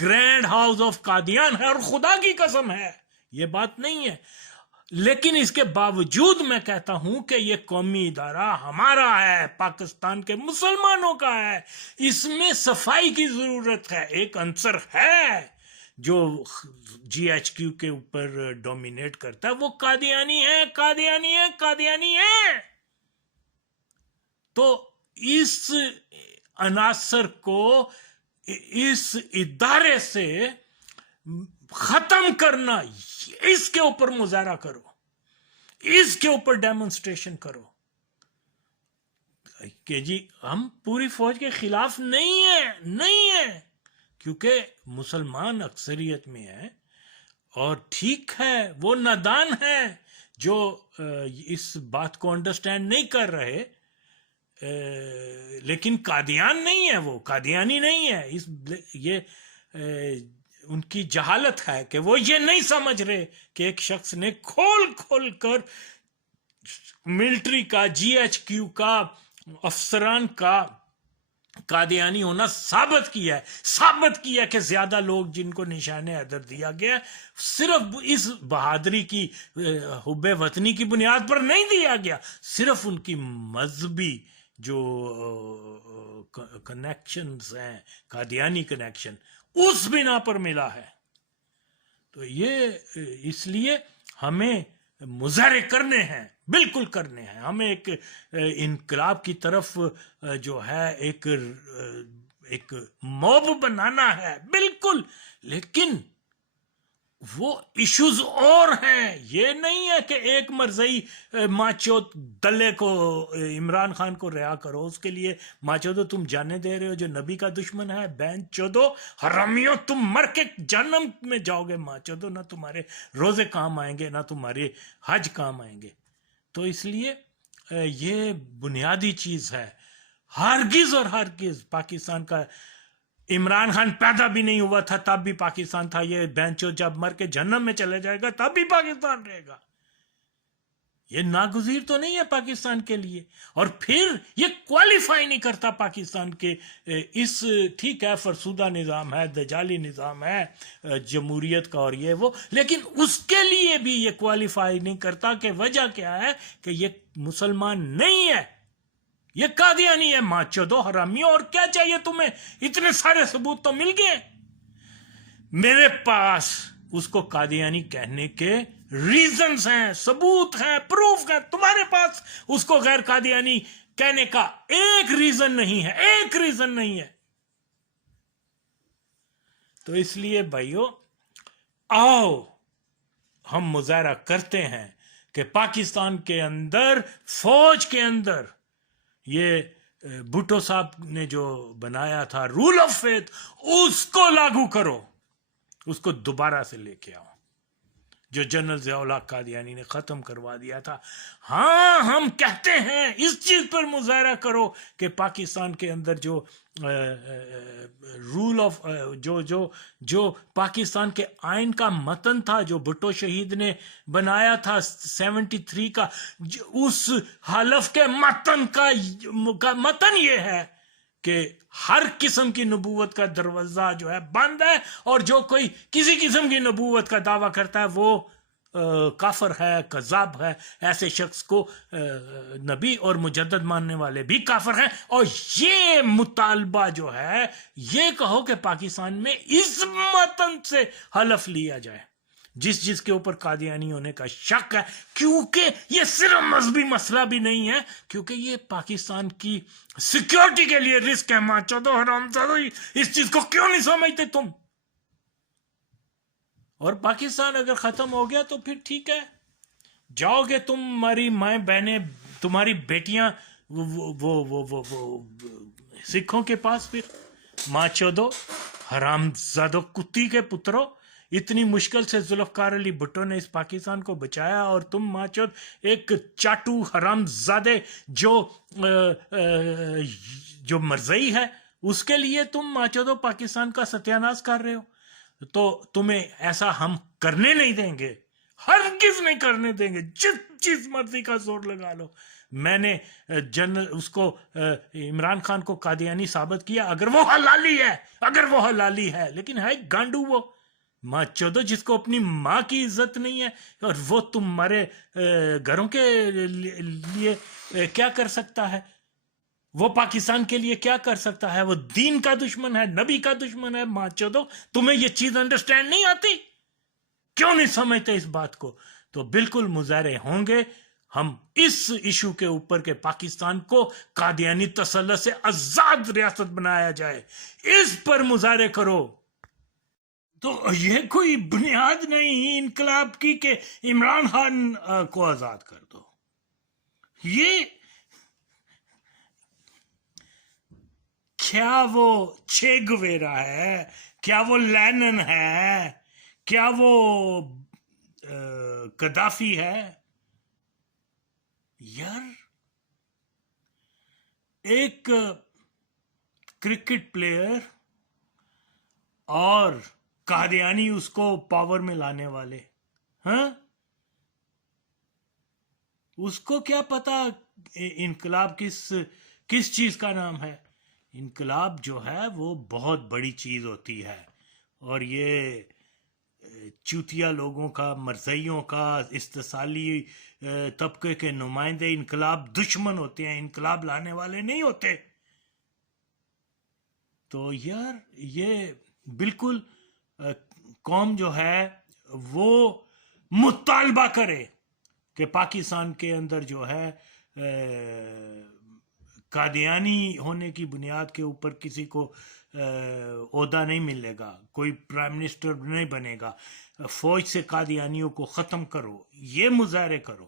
گرینڈ ہاؤس آف قادیان ہے، اور خدا کی قسم ہے یہ بات نہیں ہے. لیکن اس کے باوجود میں کہتا ہوں کہ یہ قومی ادارہ ہمارا ہے، پاکستان کے مسلمانوں کا ہے. اس میں صفائی کی ضرورت ہے. ایک عنصر ہے جو GHQ کے اوپر ڈومینیٹ کرتا ہے، وہ قادیانی ہے، قادیانی ہے، قادیانی ہے. تو اس عناصر کو اس ادارے سے ختم کرنا، اس کے اوپر مظاہرہ کرو، اس کے اوپر ڈیمونسٹریشن کرو کہ جی ہم پوری فوج کے خلاف نہیں ہیں، کیونکہ مسلمان اکثریت میں ہے. اور ٹھیک ہے وہ نادان ہے جو اس بات کو انڈرسٹینڈ نہیں کر رہے، لیکن قادیان نہیں ہے، وہ قادیانی نہیں ہے. یہ ان کی جہالت ہے کہ وہ یہ نہیں سمجھ رہے کہ ایک شخص نے کھول کر ملٹری کا، GHQ کا، افسران کا قادیانی ہونا ثابت کیا کہ زیادہ لوگ جن کو نشان حیدر دیا گیا صرف اس بہادری کی، حب وطنی کی بنیاد پر نہیں دیا گیا، صرف ان کی مذہبی جو کنیکشنز ہیں، قادیانی کنیکشن، اس بنا پر ملا ہے. تو یہ اس لیے ہمیں مظاہرے کرنے ہیں، بالکل کرنے ہیں. ہمیں ایک انقلاب کی طرف جو ہے ایک موب بنانا ہے، بالکل. لیکن وہ ایشوز اور ہیں. یہ نہیں ہے کہ ایک مرزئی ماچوت دلے کو، عمران خان کو رہا کرو. اس کے لیے ماچودو تم جانے دے رہے ہو جو نبی کا دشمن ہے. بہن چودو حرامیوں، تم مر کے جہنم میں جاؤ گے. ماچودو نہ تمہارے روزے کام آئیں گے، نہ تمہارے حج کام آئیں گے. تو اس لیے یہ بنیادی چیز ہے. ہرگز اور ہرگز پاکستان کا، عمران خان پیدا بھی نہیں ہوا تھا تب بھی پاکستان تھا. یہ بینچو جب مر کے جہنم میں چلے جائے گا تب بھی پاکستان رہے گا. یہ ناگزیر تو نہیں ہے پاکستان کے لیے. اور پھر یہ کوالیفائی نہیں کرتا پاکستان کے اس، ٹھیک ہے فرسودہ نظام ہے، دجالی نظام ہے جمہوریت کا اور یہ وہ، لیکن اس کے لیے بھی یہ کوالیفائی نہیں کرتا. کہ وجہ کیا ہے؟ کہ یہ مسلمان نہیں ہے، یہ قادیانی ہے. ماچودو حرامیوں، اور کیا چاہیے تمہیں؟ اتنے سارے ثبوت تو مل گئے میرے پاس. اس کو قادیانی کہنے کے ریزنز ہیں، ثبوت ہیں، پروف ہیں. تمہارے پاس اس کو غیر قادیانی کہنے کا ایک ریزن نہیں ہے، ایک ریزن نہیں ہے. تو اس لیے بھائیو، آؤ ہم مظاہرہ کرتے ہیں کہ پاکستان کے اندر، فوج کے اندر، یہ بھٹو صاحب نے جو بنایا تھا رول آف فیتھ، اس کو لاگو کرو، اس کو دوبارہ سے لے کے آؤ، جو جنرل ضیاء الحق قادیانی نے ختم کروا دیا تھا۔ ہاں ہم کہتے ہیں اس چیز پر مظاہرہ کرو کہ پاکستان کے اندر جو رول آف جو پاکستان کے آئین کا متن تھا، جو بھٹو شہید نے بنایا تھا 73 کا، اس حلف کے متن کا متن یہ ہے کہ ہر قسم کی نبوت کا دروازہ جو ہے بند ہے، اور جو کوئی کسی قسم کی نبوت کا دعویٰ کرتا ہے وہ کافر ہے، کذاب ہے۔ ایسے شخص کو نبی اور مجدد ماننے والے بھی کافر ہیں۔ اور یہ مطالبہ جو ہے، یہ کہو کہ پاکستان میں اس متن سے حلف لیا جائے، جس کے اوپر قادیانی ہونے کا شک ہے، کیونکہ یہ صرف مذہبی مسئلہ بھی نہیں ہے، کیونکہ یہ پاکستان کی سیکیورٹی کے لیے رسک ہے۔ ماں چودو حرامزادو، اس چیز کو کیوں نہیں سمجھتے تم؟ اور پاکستان اگر ختم ہو گیا تو پھر ٹھیک ہے، جاؤ گے تمہاری مائیں بہنیں، تمہاری بیٹیاں وہ سکھوں کے پاس، پھر ماں چودو حرامزادو کتی کے پترو، اتنی مشکل سے ذوالفقار علی بھٹو نے اس پاکستان کو بچایا، اور تم ماں چود ایک چاٹو حرامزادے جو مرزئی ہے، اس کے لیے تم ماں چودو پاکستان کا ستیاناش کر رہے ہو۔ تو تمہیں ایسا ہم کرنے نہیں دیں گے، ہرگز نہیں کرنے دیں گے، جس مرضی کا زور لگا لو۔ میں نے اس کو عمران خان کو قادیانی ثابت کیا، اگر وہ حلالی ہے، لیکن ہے گانڈو وہ ماں چودو جس کو اپنی ماں کی عزت نہیں ہے، اور وہ تمہارے گھروں کے لیے کیا کر سکتا ہے؟ وہ پاکستان کے لیے کیا کر سکتا ہے؟ وہ دین کا دشمن ہے، نبی کا دشمن ہے۔ ماں چودو، تمہیں یہ چیز انڈرسٹینڈ نہیں آتی؟ کیوں نہیں سمجھتے اس بات کو؟ تو بالکل مظاہرے ہوں گے ہم اس ایشو کے اوپر کہ پاکستان کو قادیانی تسلط سے آزاد ریاست بنایا جائے، اس پر مظاہرے کرو۔ تو یہ کوئی بنیاد نہیں انقلاب کی کہ عمران خان کو آزاد کر دو۔ یہ کیا وہ چے گویرا ہے؟ کیا وہ لینن ہے؟ کیا وہ قذافی ہے؟ یار ایک کرکٹ پلیئر اور قادیانی اس کو پاور میں لانے والے، ہاں اس کو کیا پتا انقلاب کس چیز کا نام ہے؟ انقلاب جو ہے وہ بہت بڑی چیز ہوتی ہے، اور یہ چوتیا لوگوں کا، مرزائیوں کا، استحصالی طبقے کے نمائندے انقلاب دشمن ہوتے ہیں، انقلاب لانے والے نہیں ہوتے۔ تو یار یہ بالکل قوم جو ہے وہ مطالبہ کرے کہ پاکستان کے اندر جو ہے قادیانی ہونے کی بنیاد کے اوپر کسی کو عہدہ نہیں ملے گا، کوئی پرائم منسٹر نہیں بنے گا، فوج سے قادیانیوں کو ختم کرو، یہ مظاہرے کرو،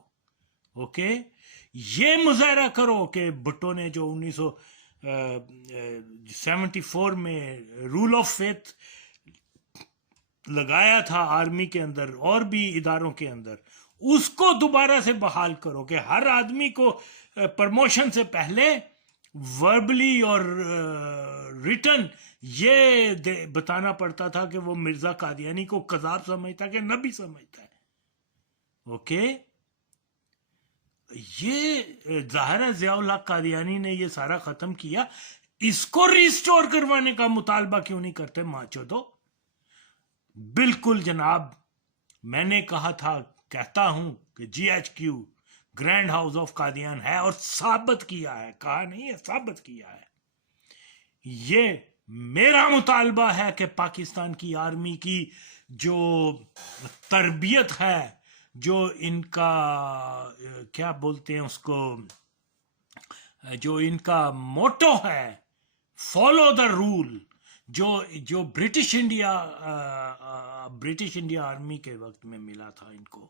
اوکے؟ یہ مظاہرہ کرو کہ بھٹو نے جو 1974 میں رول آف فیتھ لگایا تھا آرمی کے اندر اور بھی اداروں کے اندر، اس کو دوبارہ سے بحال کرو کہ ہر آدمی کو پرموشن سے پہلے وربلی اور ریٹن یہ بتانا پڑتا تھا کہ وہ مرزا قادیانی کو قذاب سمجھتا کہ نبی سمجھتا ہے، اوکے؟ یہ ظاہر ہے ضیاء الحق قادیانی نے یہ سارا ختم کیا، اس کو ریسٹور کروانے کا مطالبہ کیوں نہیں کرتے ماں چودو؟ بالکل جناب، میں نے کہا تھا، کہتا ہوں کہ G H Q grand house of Qadian ہے، اور ثابت کیا ہے، کہا نہیں ہے، ثابت کیا ہے۔ یہ میرا مطالبہ ہے کہ پاکستان کی آرمی کی جو تربیت ہے، جو ان کا کیا بولتے ہیں اس کو، جو ان کا موٹو ہے، فالو دا رول، جو برٹش انڈیا آرمی کے وقت میں ملا تھا ان کو،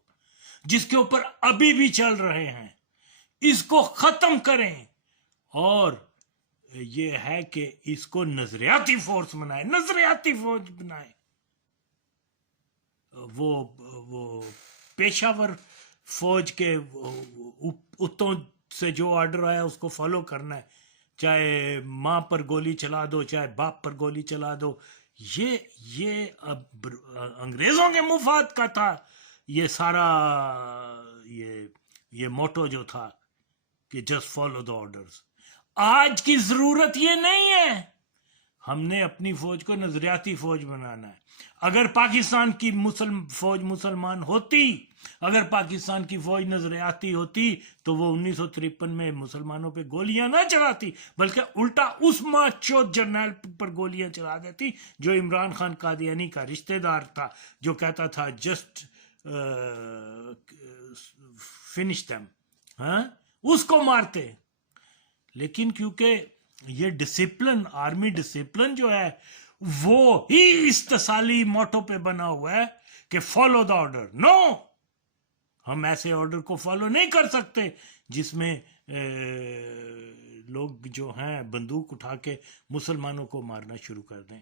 جس کے اوپر ابھی بھی چل رہے ہیں، اس کو ختم کریں اور یہ ہے کہ اس کو نظریاتی فورس بنائے، نظریاتی فوج بنائے. وہ پیشاور فوج کے اتوں سے جو آرڈر آیا اس کو فالو کرنا ہے، چاہے ماں پر گولی چلا دو چاہے باپ پر گولی چلا دو. یہ اب انگریزوں کے مفاد کا تھا یہ سارا، یہ موٹو جو تھا کہ جسٹ فالو دا آرڈرز. آج کی ضرورت یہ نہیں ہے. ہم نے اپنی فوج کو نظریاتی فوج بنانا ہے. اگر پاکستان کی فوج مسلمان ہوتی، اگر پاکستان کی فوج نظریاتی ہوتی تو وہ 1953 میں مسلمانوں پہ گولیاں نہ چلاتی، بلکہ الٹا اس ماچوت جرنیل پر گولیاں چلا دیتی جو عمران خان قادیانی کا رشتہ دار تھا، جو کہتا تھا جسٹ فنش دیم، ہاں اس کو مارتے. لیکن کیونکہ یہ ڈسپلن، آرمی ڈسپلن جو ہے وہ ہی اس تسالی موٹو پہ بنا ہوا ہے کہ فالو دا آرڈر. نو، ہم ایسے آرڈر کو فالو نہیں کر سکتے جس میں لوگ جو ہیں بندوق اٹھا کے مسلمانوں کو مارنا شروع کر دیں.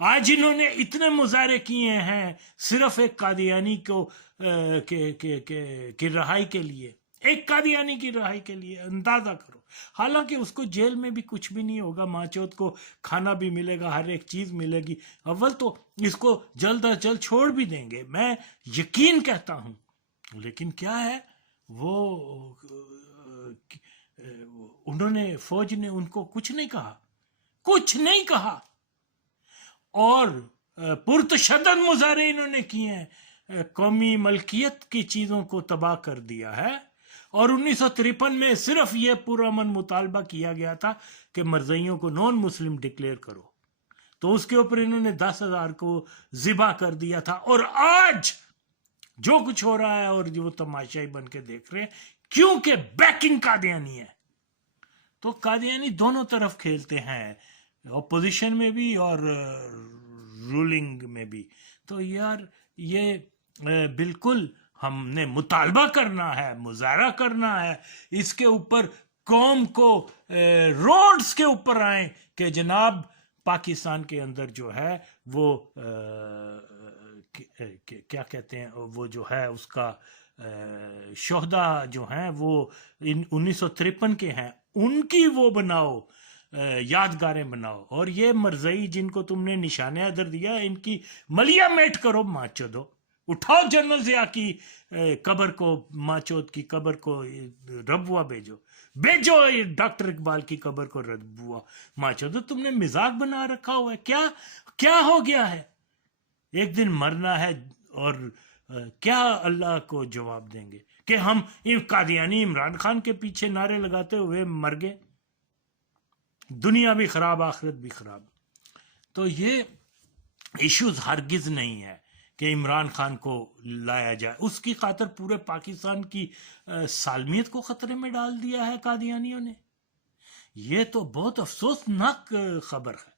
آج انہوں نے اتنے مظاہرے کیے ہیں صرف ایک قادیانی کو کی رہائی کے لیے، ایک قادیانی کی رہائی کے لیے. اندازہ کرو، حالانکہ اس کو جیل میں بھی کچھ بھی نہیں ہوگا، ماچوت کو کھانا بھی ملے گا، ہر ایک چیز ملے گی. اول تو اس کو جلد از جلد چھوڑ بھی دیں گے، میں یقین کہتا ہوں. لیکن کیا ہے، وہ انہوں نے، فوج نے ان کو کچھ نہیں کہا، کچھ نہیں کہا. اور پرتشدد مظاہرے انہوں نے کیے ہیں، قومی ملکیت کی چیزوں کو تباہ کر دیا ہے. اور 1953 میں صرف یہ پرامن مطالبہ کیا گیا تھا کہ مرزائیوں کو نان مسلم ڈکلیئر کرو، تو اس کے اوپر انہوں نے 10,000 کو ذبح کر دیا تھا. اور آج جو کچھ ہو رہا ہے اور جو تماشائی بن کے دیکھ رہے ہیں، کیونکہ بیکنگ قادیانی ہے. تو قادیانی دونوں طرف کھیلتے ہیں، اپوزیشن میں بھی اور رولنگ میں بھی. تو یار یہ بالکل ہم نے مطالبہ کرنا ہے، مظاہرہ کرنا ہے اس کے اوپر، قوم کو روڈز کے اوپر آئیں کہ جناب پاکستان کے اندر جو ہے وہ کیا کہتے ہیں، وہ جو ہے اس کا شہداء جو ہیں وہ 1953 کے ہیں، ان کی وہ بناؤ، یادگاریں بناؤ. اور یہ مرزائی جن کو تم نے نشانہ ادھر دیا، ان کی ملیا میٹ کرو، ماچو دو، اٹھاؤ جنرل ضیاء کی قبر کو، ماچوت کی قبر کو ربوہ بھیجو ڈاکٹر اقبال کی قبر کو ربوہ ماچو دو. تم نے مزاق بنا رکھا ہوا ہے. کیا ہو گیا ہے؟ ایک دن مرنا ہے، اور کیا اللہ کو جواب دیں گے کہ ہم قادیانی عمران خان کے پیچھے نعرے لگاتے ہوئے مر گئے، دنیا بھی خراب آخرت بھی خراب. تو یہ ایشوز ہرگز نہیں ہے کہ عمران خان کو لایا جائے، اس کی خاطر پورے پاکستان کی سالمیت کو خطرے میں ڈال دیا ہے قادیانیوں نے. یہ تو بہت افسوسناک خبر ہے.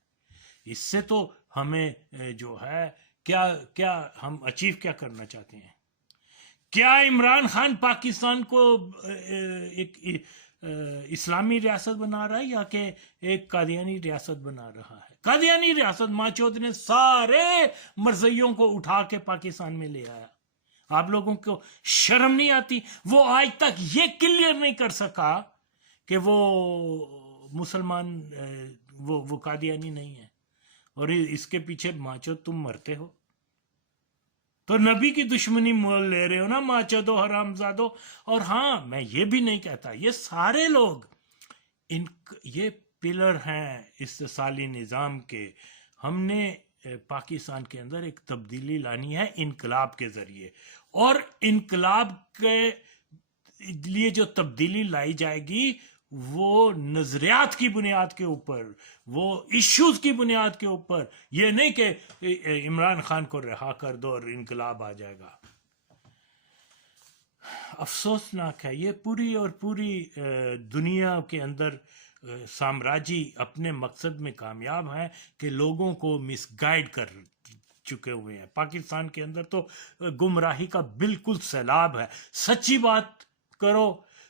اس سے تو ہمیں جو ہے کیا ہم اچیو کیا کرنا چاہتے ہیں؟ کیا عمران خان پاکستان کو ایک اسلامی ریاست بنا رہا ہے یا کہ ایک قادیانی ریاست بنا رہا ہے؟ قادیانی ریاست. ماچوت نے سارے مرزائیوں کو اٹھا کے پاکستان میں لے آیا. آپ لوگوں کو شرم نہیں آتی؟ وہ آج تک یہ کلیئر نہیں کر سکا کہ وہ مسلمان، وہ قادیانی نہیں ہے، اور اس کے پیچھے ماچوت تم مرتے ہو. تو نبی کی دشمنی مول لے رہے ہو نا ماچودو حرامزادو. اور ہاں، میں یہ بھی نہیں کہتا، یہ سارے لوگ یہ پلر ہیں استثالی نظام کے. ہم نے پاکستان کے اندر ایک تبدیلی لانی ہے انقلاب کے ذریعے، اور انقلاب کے لیے جو تبدیلی لائی جائے گی وہ نظریات کی بنیاد کے اوپر، وہ ایشوز کی بنیاد کے اوپر. یہ نہیں کہ عمران خان کو رہا کر دو اور انقلاب آ جائے گا. افسوسناک ہے یہ. پوری اور پوری دنیا کے اندر سامراجی اپنے مقصد میں کامیاب ہیں کہ لوگوں کو مس گائیڈ کر چکے ہوئے ہیں. پاکستان کے اندر تو گمراہی کا بالکل سیلاب ہے. سچی بات کرو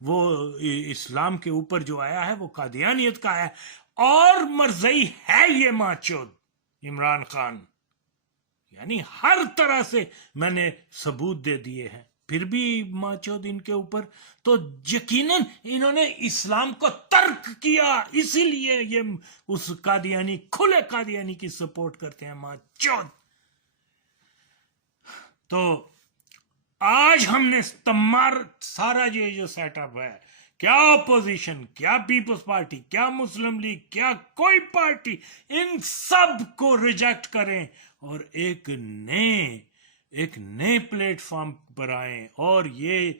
وہ اسلام کے اوپر جو آیا ہے وہ قادیانیت کا ہے، اور مرزئی ہے یہ ماچود عمران خان، یعنی ہر طرح سے میں نے ثبوت دے دیے ہیں، پھر بھی ماچود ان کے اوپر، تو یقیناً انہوں نے اسلام کو ترک کیا، اسی لیے یہ اس قادیانی، کھلے قادیانی کی سپورٹ کرتے ہیں ماچود۔ تو آج ہم نے سارا یہ جو سیٹ اپ ہے، کیا اپوزیشن، کیا پیپلز پارٹی، کیا مسلم لیگ، کیا کوئی پارٹی، ان سب کو ریجیکٹ کریں اور ایک نئے پلیٹ فارم پر آئیں، اور یہ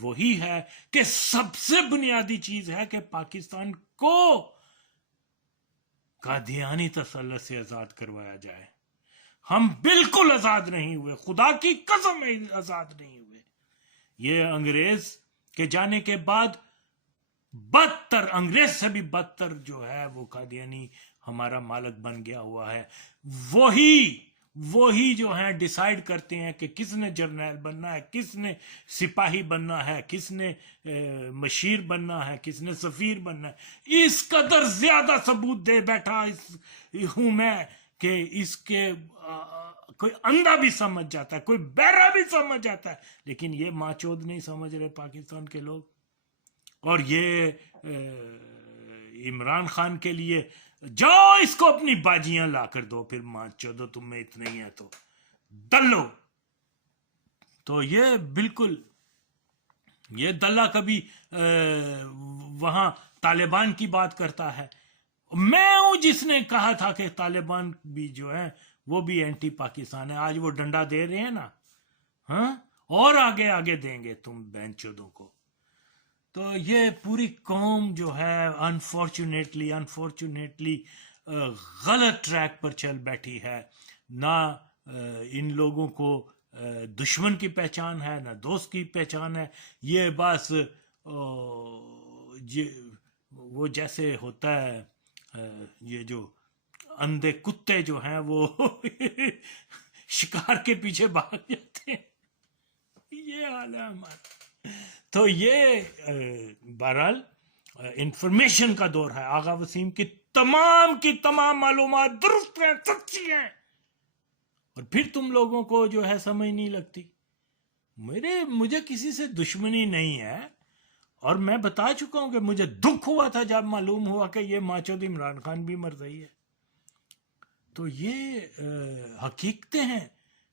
وہی ہے کہ سب سے بنیادی چیز ہے کہ پاکستان کو قادیانی تسلط سے آزاد کروایا جائے۔ ہم بالکل آزاد نہیں ہوئے، خدا کی قسم آزاد نہیں ہوئے۔ یہ انگریز کے جانے کے بعد بدتر، انگریز سے بھی بدتر جو ہے وہ قادیانی ہمارا مالک بن گیا ہوا ہے۔ وہی جو ہیں ڈیسائیڈ کرتے ہیں کہ کس نے جرنیل بننا ہے، کس نے سپاہی بننا ہے، کس نے مشیر بننا ہے، کس نے سفیر بننا ہے۔ اس قدر زیادہ ثبوت دے بیٹھا ہوں میں کہ اس کے کوئی اندھا بھی سمجھ جاتا ہے، کوئی بہرا بھی سمجھ جاتا ہے، لیکن یہ ماچود نہیں سمجھ رہے پاکستان کے لوگ۔ اور یہ عمران خان کے لیے جاؤ اس کو اپنی باجیاں لا کر دو، پھر ماچودو تم میں اتنا ہی ہے تو دلو۔ تو یہ بالکل، یہ دلہ کبھی وہاں طالبان کی بات کرتا ہے، میں ہوں جس نے کہا تھا کہ طالبان بھی جو ہے وہ بھی اینٹی پاکستان ہے، آج وہ ڈنڈا دے رہے ہیں نا، ہاں، اور آگے دیں گے تم بینچودوں کو۔ تو یہ پوری قوم جو ہے انفارچونیٹلی غلط ٹریک پر چل بیٹھی ہے، نہ ان لوگوں کو دشمن کی پہچان ہے، نہ دوست کی پہچان ہے، یہ بس وہ جیسے ہوتا ہے یہ جو اندھے کتے جو ہیں وہ شکار کے پیچھے بھاگ جاتے ہیں، یہ حال ہے ہمارا۔ تو یہ بہرحال انفارمیشن کا دور ہے، آغا وسیم کی تمام معلومات درست ہیں، سچی ہیں، اور پھر تم لوگوں کو جو ہے سمجھ نہیں لگتی۔ مجھے کسی سے دشمنی نہیں ہے، اور میں بتا چکا ہوں کہ مجھے دکھ ہوا تھا جب معلوم ہوا کہ یہ ماچود عمران خان بھی مرزئی ہے۔ تو یہ حقیقتیں ہیں،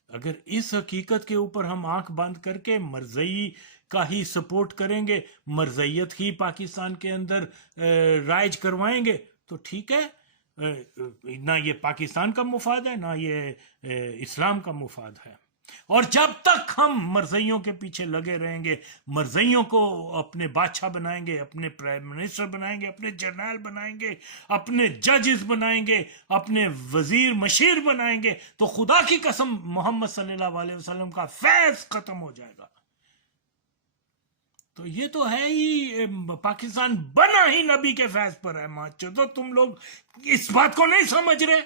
اگر اس حقیقت کے اوپر ہم آنکھ بند کر کے مرزئی کا ہی سپورٹ کریں گے، مرزیت ہی پاکستان کے اندر رائج کروائیں گے، تو ٹھیک ہے، نہ یہ پاکستان کا مفاد ہے، نہ یہ اسلام کا مفاد ہے۔ اور جب تک ہم مرزئیوں کے پیچھے لگے رہیں گے، مرزئیوں کو اپنے بادشاہ بنائیں گے، اپنے پرائم منسٹر بنائیں گے، اپنے جرنیل بنائیں گے، اپنے ججز بنائیں گے، اپنے وزیر مشیر بنائیں گے، تو خدا کی قسم محمد صلی اللہ علیہ وسلم کا فیض ختم ہو جائے گا۔ تو یہ تو ہے ہی، پاکستان بنا ہی نبی کے فیض پر ہے ماچو، تو تم لوگ اس بات کو نہیں سمجھ رہے،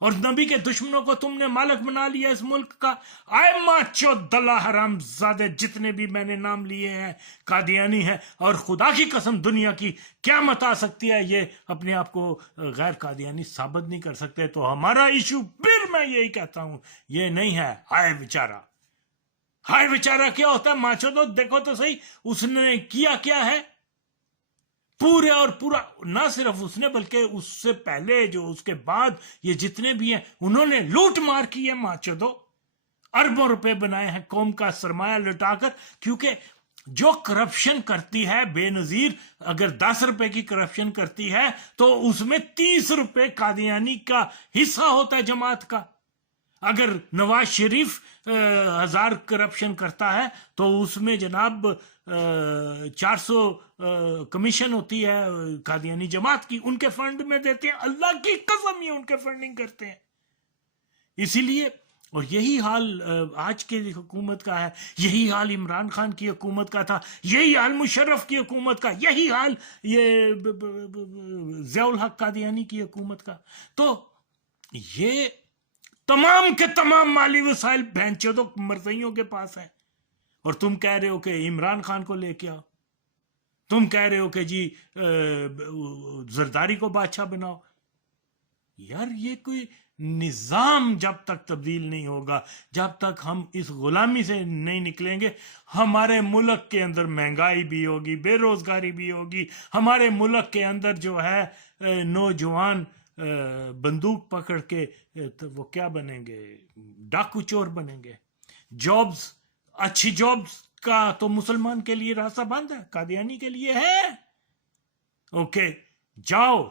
اور نبی کے دشمنوں کو تم نے مالک بنا لیا اس ملک کا۔ آئے ماچو دلہ حرام زادے جتنے بھی میں نے نام لیے ہیں قادیانی ہیں، اور خدا کی قسم دنیا کی قیامت آ سکتی ہے یہ اپنے آپ کو غیر قادیانی ثابت نہیں کر سکتے۔ تو ہمارا ایشو پھر میں یہی کہتا ہوں، یہ نہیں ہے ہائے بیچارہ۔ ہائے بیچارہ کیا ہوتا ہے ماچو؟ تو دیکھو تو صحیح اس نے کیا ہے، پورے اور پورا، نہ صرف اس نے بلکہ اس سے پہلے جو اس کے بعد یہ جتنے بھی ہیں انہوں نے لوٹ مار کی ہے ماچودو، اربوں روپے بنائے ہیں قوم کا سرمایہ لٹا کر، کیونکہ جو کرپشن کرتی ہے بے نظیر، اگر 10 روپے کی کرپشن کرتی ہے تو اس میں 30 روپے قادیانی کا حصہ ہوتا ہے جماعت کا۔ اگر نواز شریف 1000 کرپشن کرتا ہے تو اس میں جناب 400 کمیشن ہوتی ہے قادیانی جماعت کی، ان کے فنڈ میں دیتے ہیں، اللہ کی قسم یہ ان کے فنڈنگ کرتے ہیں۔ اسی لیے، اور یہی حال آج کی حکومت کا ہے، یہی حال عمران خان کی حکومت کا تھا، یہی حال مشرف کی حکومت کا، یہی حال یہ ضیاء الحق قادیانی کی حکومت کا۔ تو یہ تمام کے تمام مالی وسائل بہنچودوں مرزئیوں کے پاس ہیں، اور تم کہہ رہے ہو کہ عمران خان کو لے کے آؤ۔ تم کہہ رہے ہو کہ جی زرداری کو بادشاہ بناؤ. یار یہ کوئی نظام جب تک تبدیل نہیں ہوگا، جب تک ہم اس غلامی سے نہیں نکلیں گے، ہمارے ملک کے اندر مہنگائی بھی ہوگی، بے روزگاری بھی ہوگی. ہمارے ملک کے اندر جو ہے نوجوان بندوق پکڑ کے تو وہ کیا بنیں گے؟ ڈاکو چور بنیں گے. جابز، اچھی جابز کا تو مسلمان کے لیے راستہ بند ہے، قادیانی کے لیے ہے. اوکے جاؤ،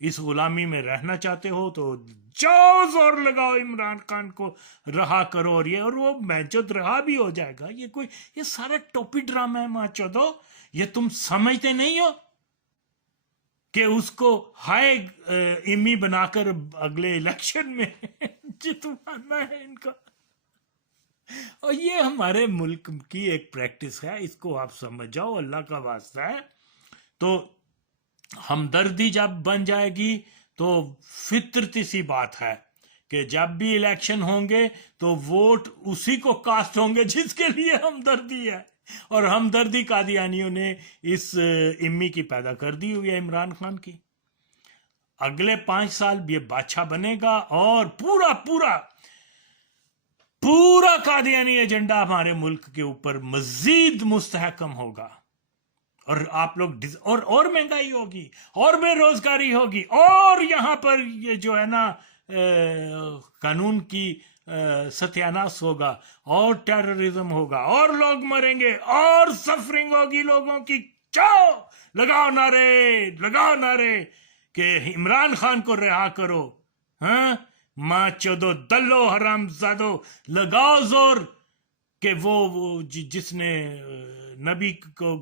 اس غلامی میں رہنا چاہتے ہو تو جاؤ، زور لگاؤ، عمران خان کو رہا کرو. اور وہ مہجد رہا بھی ہو جائے گا. یہ سارا ٹوپی ڈرامہ ہے ماں چودو. یہ تم سمجھتے نہیں ہو کہ اس کو ہائے امی بنا کر اگلے الیکشن میں جتوانا ہے ان کا. اور یہ ہمارے ملک کی ایک پریکٹس ہے، اس کو آپ سمجھ جاؤ، اللہ کا واسطہ ہے. تو ہمدردی جب بن جائے گی تو فطرتی سی بات ہے کہ جب بھی الیکشن ہوں گے تو ووٹ اسی کو کاسٹ ہوں گے جس کے لیے ہمدردی ہے. اور ہمدردی قادیانیوں نے اس امی کی پیدا کر دی ہوئی ہے، عمران خان کی. اگلے 5 سال یہ بادشاہ بنے گا اور پورا قادیانی ایجنڈا ہمارے ملک کے اوپر مزید مستحکم ہوگا. اور آپ لوگ اور مہنگائی ہوگی، اور بے روزگاری ہوگی، اور یہاں پر یہ جو ہے نا قانون کی ستیاناش ہوگا، اور ٹیررزم ہوگا، اور لوگ مریں گے، اور سفرنگ ہوگی لوگوں کی. جاؤ لگاؤ نعرے کہ عمران خان کو رہا کرو. ہاں ماں چودو دلو حرام زادو، لگاؤ زور کہ وہ جس نے نبی کو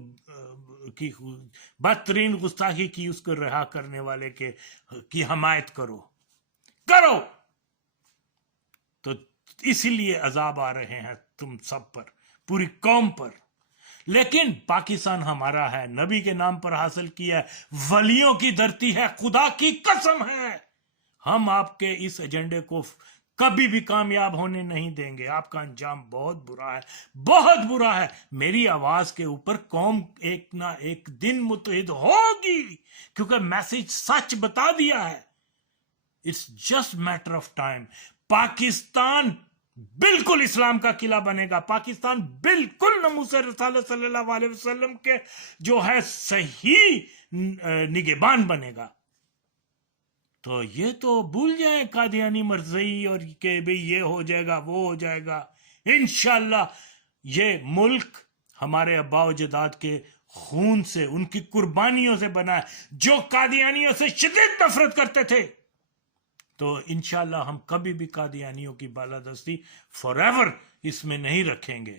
کی بدترین گستاخی کی، اس کو رہا کرنے والے کی حمایت کرو. تو اسی لیے عذاب آ رہے ہیں تم سب پر، پوری قوم پر. لیکن پاکستان ہمارا ہے، نبی کے نام پر حاصل کیا ہے، ولیوں کی دھرتی ہے، خدا کی قسم ہے. ہم آپ کے اس ایجنڈے کو کبھی بھی کامیاب ہونے نہیں دیں گے. آپ کا انجام بہت برا ہے، بہت برا ہے. میری آواز کے اوپر قوم ایک نہ ایک دن متحد ہوگی، کیونکہ میسج سچ بتا دیا ہے. It's just matter of time. Pakistan بالکل اسلام کا قلعہ بنے گا. پاکستان بالکل ناموس رسالت صلی اللہ علیہ وسلم کے جو ہے صحیح نگہبان بنے گا. تو یہ تو بھول جائیں قادیانی مرضی اور کہ بھئی یہ ہو جائے گا، وہ ہو جائے گا. انشاءاللہ یہ ملک ہمارے آباء و اجداد کے خون سے، ان کی قربانیوں سے بنا ہے، جو قادیانیوں سے شدید نفرت کرتے تھے. تو انشاءاللہ ہم کبھی بھی قادیانیوں کی بالادستی فار ایور اس میں نہیں رکھیں گے.